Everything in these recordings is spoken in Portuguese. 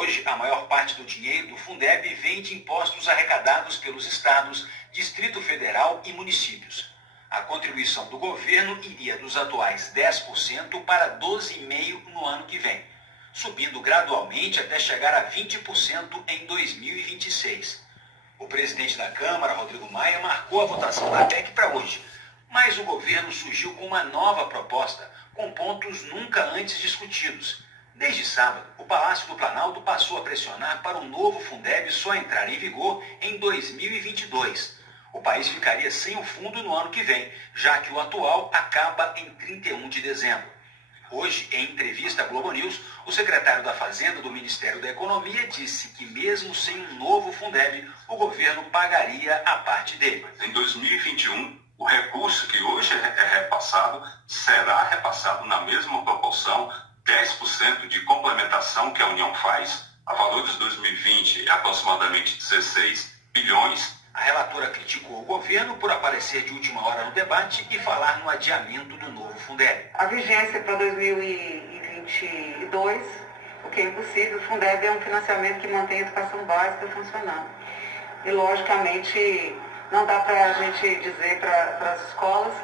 Hoje, a maior parte do dinheiro do Fundeb vem de impostos arrecadados pelos estados, Distrito Federal e municípios. A contribuição do governo iria dos atuais 10% para 12,5% no ano que vem, subindo gradualmente até chegar a 20% em 2026. O presidente da Câmara, Rodrigo Maia, marcou a votação da PEC para hoje, mas o governo surgiu com uma nova proposta, com pontos nunca antes discutidos. Desde sábado, o Palácio do Planalto passou a pressionar para um novo Fundeb só entrar em vigor em 2022. O país ficaria sem o fundo no ano que vem, já que o atual acaba em 31 de dezembro. Hoje, em entrevista à Globo News, o secretário da Fazenda do Ministério da Economia disse que mesmo sem um novo Fundeb, o governo pagaria a parte dele. Em 2021, o recurso que hoje é repassado será repassado na mesma proporção, 10% de complementação que a União faz. A valores de 2020 é aproximadamente 16 bilhões. A relatora criticou o governo por aparecer de última hora no debate e falar no adiamento do novo Fundeb. A vigência para 2022, o que é impossível. O Fundeb é um financiamento que mantém a educação básica funcionando. E, logicamente, não dá para a gente dizer para as escolas,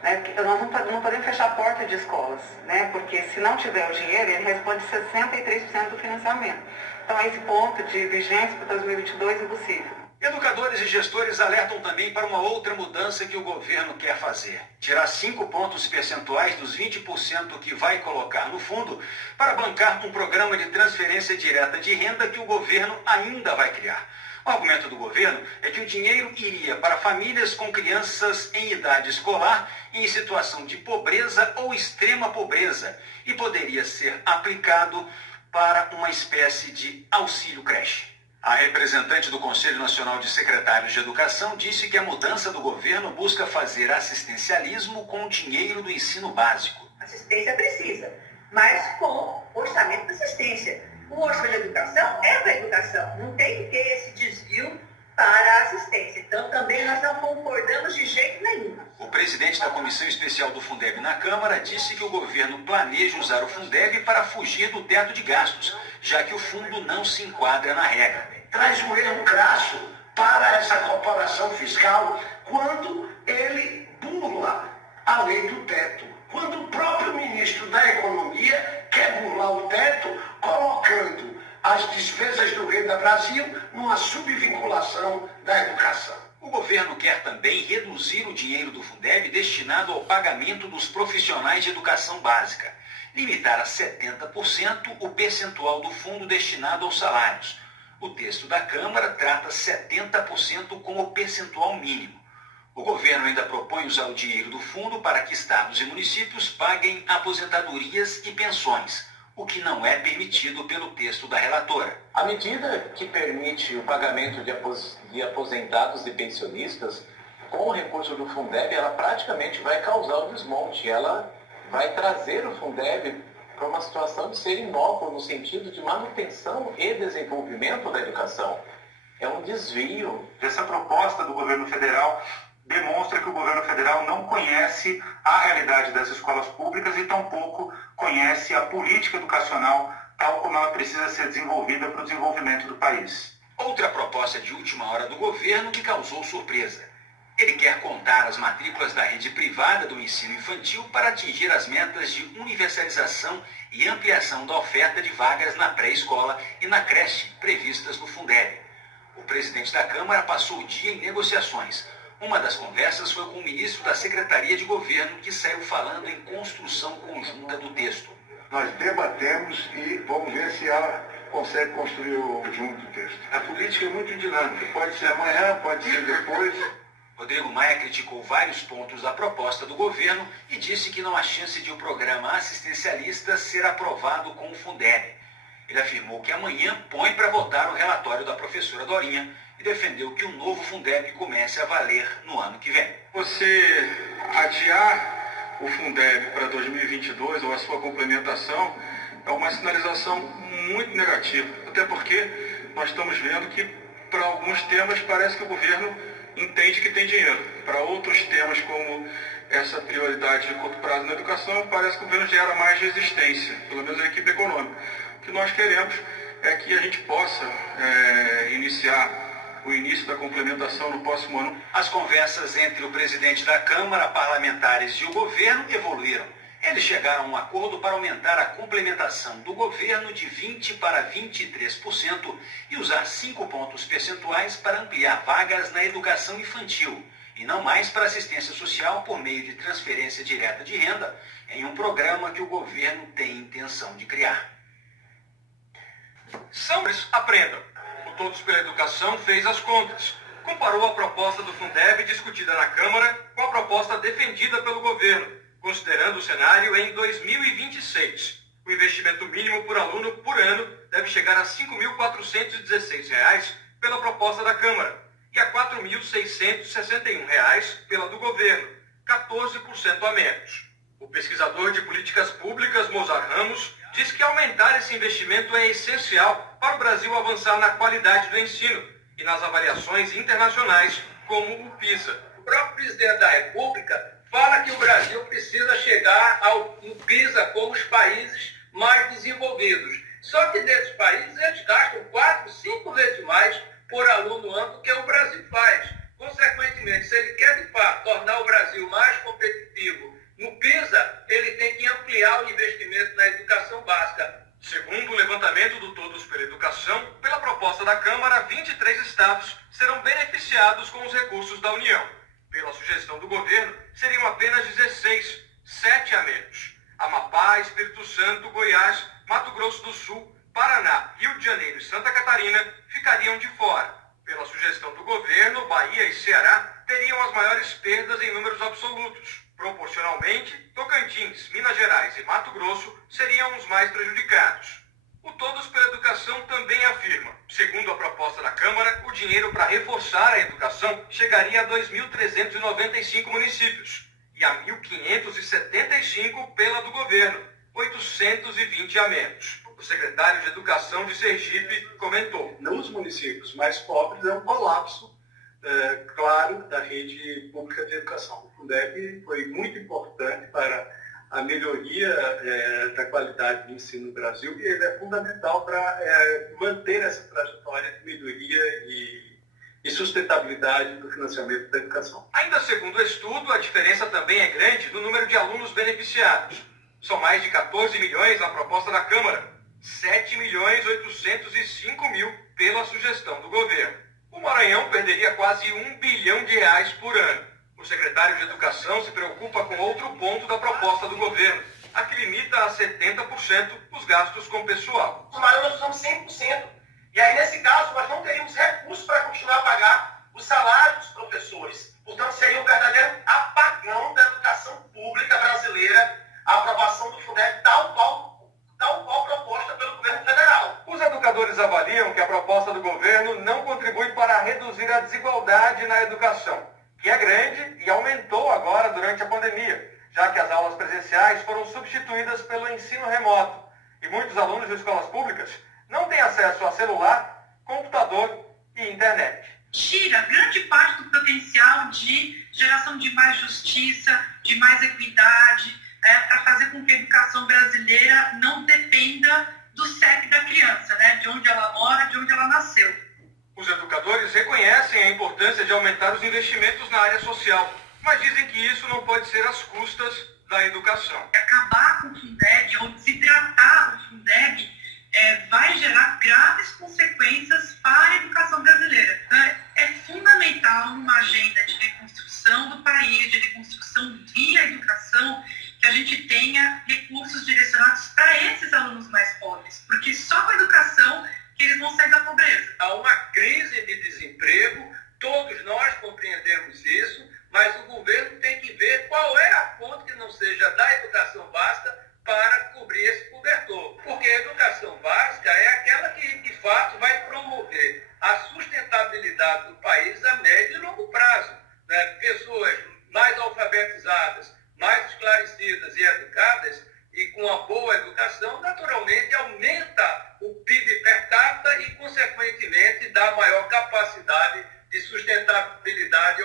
né, que nós não podemos fechar a porta de escolas, né, porque se não tiver o dinheiro, ele responde 63% do financiamento. Então, esse ponto de vigência para 2022 é impossível. Educadores e gestores alertam também para uma outra mudança que o governo quer fazer. Tirar 5 pontos percentuais dos 20% que vai colocar no fundo para bancar um programa de transferência direta de renda que o governo ainda vai criar. O argumento do governo é que o dinheiro iria para famílias com crianças em idade escolar e em situação de pobreza ou extrema pobreza e poderia ser aplicado para uma espécie de auxílio creche. A representante do Conselho Nacional de Secretários de Educação disse que a mudança do governo busca fazer assistencialismo com o dinheiro do ensino básico. Assistência precisa, mas com orçamento de assistência. O orçamento da educação é para a educação, não tem que ter esse desvio para a assistência. Então também nós não concordamos de jeito nenhum. O presidente da Comissão Especial do Fundeb na Câmara disse que o governo planeja usar o Fundeb para fugir do teto de gastos, já que o fundo não se enquadra na regra. Traz um erro crasso para essa corporação fiscal quando ele burla a lei do teto. Quando o próprio ministro da Economia quer burlar o teto, colocando as despesas do Renda Brasil numa subvinculação da educação. O governo quer também reduzir o dinheiro do Fundeb destinado ao pagamento dos profissionais de educação básica, limitar a 70% o percentual do fundo destinado aos salários. O texto da Câmara trata 70% como percentual mínimo. O governo ainda propõe usar o dinheiro do fundo para que estados e municípios paguem aposentadorias e pensões, o que não é permitido pelo texto da relatora. A medida que permite o pagamento de aposentados e pensionistas com o recurso do Fundeb, ela praticamente vai causar o desmonte. Ela vai trazer o Fundeb para uma situação de ser inócuo no sentido de manutenção e desenvolvimento da educação. É um desvio. Essa proposta do governo federal demonstra que o governo federal não conhece a realidade das escolas públicas e tampouco conhece a política educacional tal como ela precisa ser desenvolvida para o desenvolvimento do país. Outra proposta de última hora do governo que causou surpresa. Ele quer contar as matrículas da rede privada do ensino infantil para atingir as metas de universalização e ampliação da oferta de vagas na pré-escola e na creche previstas no Fundeb. O presidente da Câmara passou o dia em negociações. Uma das conversas foi com o ministro da Secretaria de Governo, que saiu falando em construção conjunta do texto. Nós debatemos e vamos ver se ela consegue construir junto o texto. A política é muito dinâmica. Pode ser amanhã, pode ser depois. Rodrigo Maia criticou vários pontos da proposta do governo e disse que não há chance de o programa assistencialista ser aprovado com o Fundeb. Ele afirmou que amanhã põe para votar o relatório da professora Dorinha e defendeu que o novo Fundeb comece a valer no ano que vem. Você adiar o Fundeb para 2022 ou a sua complementação é uma sinalização muito negativa. Até porque nós estamos vendo que para alguns temas parece que o governo entende que tem dinheiro. Para outros temas, como essa prioridade de curto prazo na educação, parece que o governo gera mais resistência, pelo menos a equipe econômica. O que nós queremos é que a gente possa iniciar o início da complementação no próximo ano. As conversas entre o presidente da Câmara, parlamentares e o governo evoluíram. Eles chegaram a um acordo para aumentar a complementação do governo de 20% para 23% e usar 5 pontos percentuais para ampliar vagas na educação infantil e não mais para assistência social por meio de transferência direta de renda em um programa que o governo tem intenção de criar. Aprendam. O Todos pela Educação fez as contas. Comparou a proposta do Fundeb discutida na Câmara com a proposta defendida pelo governo, considerando o cenário em 2026. O investimento mínimo por aluno por ano deve chegar a R$ 5.416 pela proposta da Câmara e a R$ 4.661 pela do governo, 14% a menos. O pesquisador de políticas públicas, Mozart Ramos, diz que aumentar esse investimento é essencial para o Brasil avançar na qualidade do ensino e nas avaliações internacionais, como o PISA. O próprio presidente da República fala que o Brasil precisa chegar no PISA com os países mais desenvolvidos. Só que nesses países eles gastam 4, 5 vezes mais por aluno ano do que o Brasil faz. Consequentemente, se ele quer de fato tornar o Brasil mais competitivo no PISA, ele tem que ampliar o investimento na educação básica. Segundo o levantamento do Todos pela Educação, pela proposta da Câmara, 23 estados serão beneficiados com os recursos da União. Pela sugestão do governo, seriam apenas 16, 7 a menos. Amapá, Espírito Santo, Goiás, Mato Grosso do Sul, Paraná, Rio de Janeiro e Santa Catarina ficariam de fora. Pela sugestão do governo, Bahia e Ceará teriam as maiores perdas em números absolutos. Proporcionalmente, Tocantins, Minas Gerais e Mato Grosso seriam os mais prejudicados. O Todos pela Educação também afirma, segundo a proposta da Câmara, o dinheiro para reforçar a educação chegaria a 2.395 municípios e a 1.575 pela do governo, 820 a menos. O secretário de Educação de Sergipe comentou. Nos municípios mais pobres é um colapso, claro, da rede pública de educação. O Fundeb foi muito importante para a melhoria da qualidade do ensino no Brasil e ele é fundamental para manter essa trajetória de melhoria e sustentabilidade do financiamento da educação. Ainda segundo o estudo, a diferença também é grande no número de alunos beneficiados. São mais de 14 milhões na proposta da Câmara, 7.805.000 pela sugestão do governo. O Maranhão perderia quase R$1 bilhão por ano. O secretário de Educação se preocupa com outro ponto da proposta do governo, a que limita a 70% os gastos com pessoal. No Maranhão nós usamos 100%. E aí, nesse caso, nós não teríamos recursos para continuar a pagar os salários dos professores. Portanto, seria um verdadeiro apagão da educação pública brasileira a aprovação do Fundeb tal qual proposta pelo governo federal. Os educadores avaliam que a proposta do governo não contribui para reduzir a desigualdade na educação, que é grande e aumentou agora durante a pandemia, já que as aulas presenciais foram substituídas pelo ensino remoto e muitos alunos de escolas públicas não têm acesso a celular, computador e internet. Tira grande parte do potencial de geração de mais justiça, de mais equidade, para fazer com que a educação brasileira não dependa do CEP da criança, de onde ela mora, de onde ela nasceu. Os educadores reconhecem a importância de aumentar os investimentos na área social, mas dizem que isso não pode ser às custas da educação. Acabar com o Fundeb ou desidratar o Fundeb vai gerar graves consequências para a educação brasileira. É fundamental numa agenda de reconstrução do país, de reconstrução via educação, que a gente tenha recursos direcionados para esses alunos mais pobres, porque só com a educação que eles vão sair da pobreza. Há uma crise de desemprego, todos nós compreendemos isso, mas o governo tem que ver qual é a fonte que não seja da educação básica para cobrir esse cobertor. Porque a educação básica é aquela que, de fato, vai promover a sustentabilidade do país a médio e longo prazo. Pessoas mais alfabetizadas, mais esclarecidas e educadas, e com a boa educação, naturalmente aumenta o PIB per capita e, consequentemente, dá maior capacidade de sustentabilidade